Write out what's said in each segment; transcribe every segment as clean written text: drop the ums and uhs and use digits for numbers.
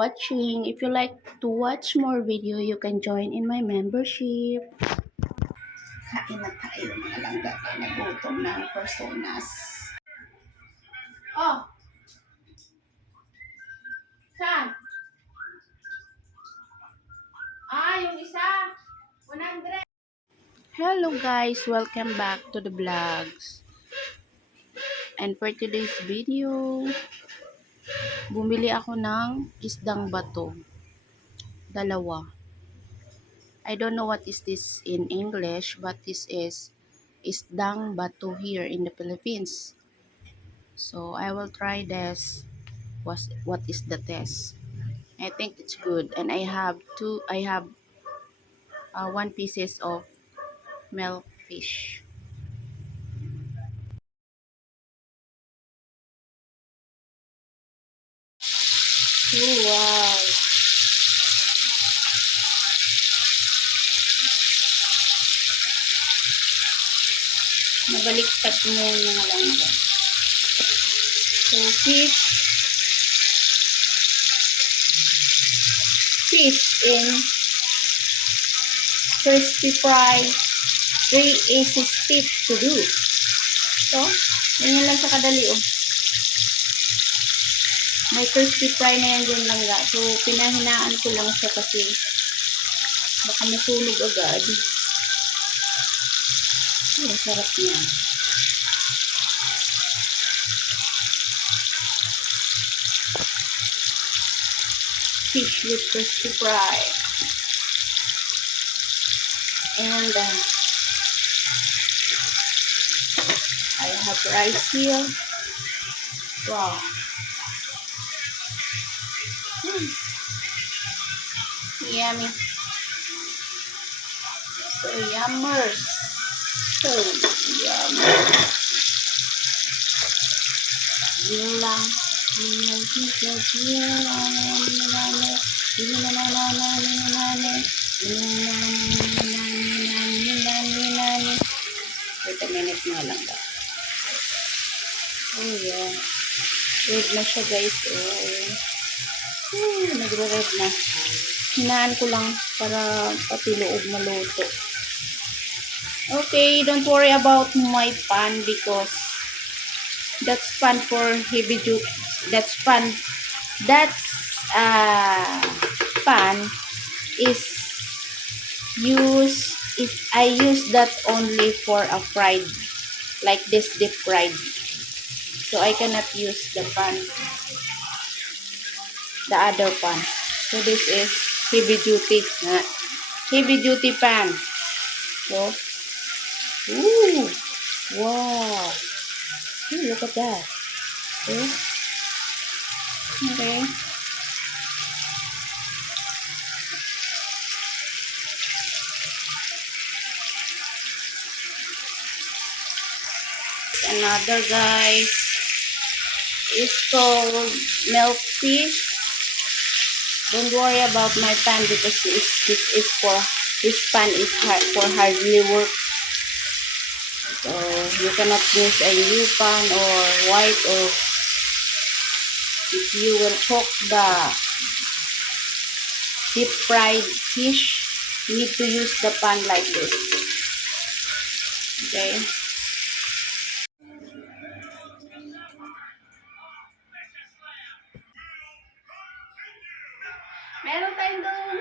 watching. If you like to watch more video, you can join in my membership. Kain na tayo mga langga. Nagutom na ang personas. Oh! Saan? Yung isa. 100. Hello guys, welcome back to the vlogs. And for today's video, bumili ako ng isdang bato. Dalawa. I don't know what is this in English, but this is isdang bato here in the Philippines. So I will try this. What is the taste? I think it's good, and I have one pieces of milk fish. Oh, wow! Nabaliktad mo yung mga langga. So fish in crispy fry. 3 easy steps to do. So, ganyan lang sa kadali, oh. May crispy fry na yan dyan langga. So, pinahinaan ko lang siya kasi baka masunog agad. Ang sarap niya. Fish with crispy fry. And I have rice here. Wow. Yummy. So yummers. So yummy. Yun lang. Wait a minute nga lang ba. Oh yeah. Red na siya guys. Oh, nagre-red na. Hinaan ko lang para pati loob maluto. Okay, don't worry about my pan because that's pan for heavy duty. That's pan is used if I use that only for a fried, like this deep fried. So I cannot use the pan, the other pan. So this is heavy duty pan. So, ooh, wow. Ooh, look at that. Okay. Another guys is called milk fish. Don't worry about my pan because this pan is for hardly work. So you cannot use a new pan or white, or if you will cook the deep fried fish, you need to use the pan like this. Okay. Meron tayong doon.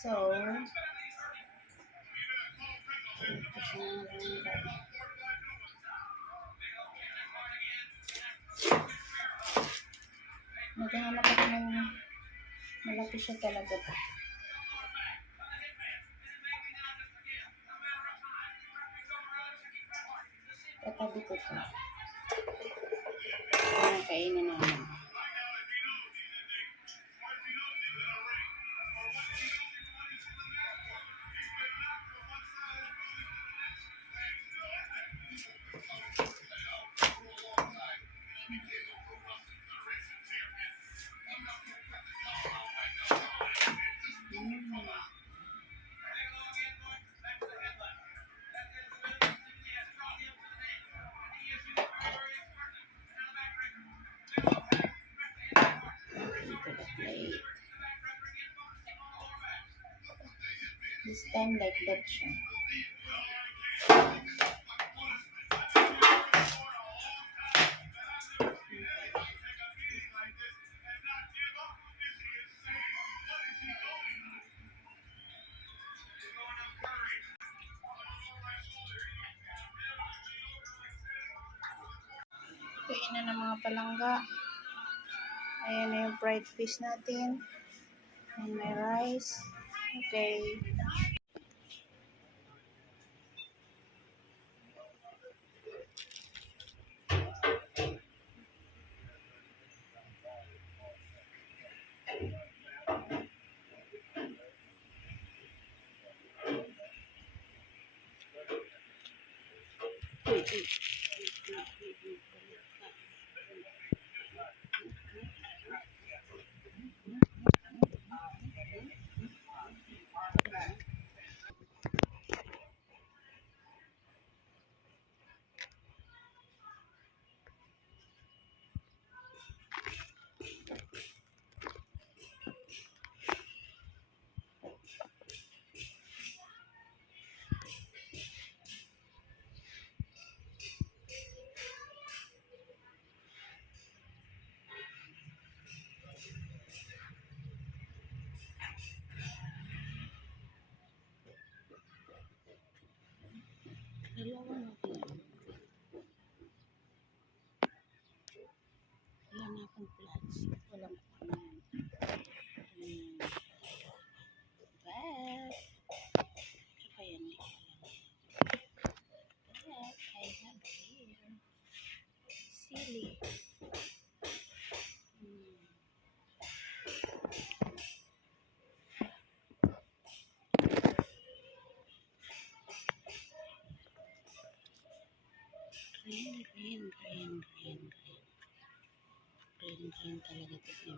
So, naghahanap ako ng malaki siya talaga. Katabi ko ito. Kainin namin. This time like that siya. Kainan ng mga palangga. Ayan na yung fried fish natin. And my rice. Okay. Dalawa na yan. Wala na akong plats. Walang kumain. But, tsaka yan. But, I have here sili. Green talaga ito sa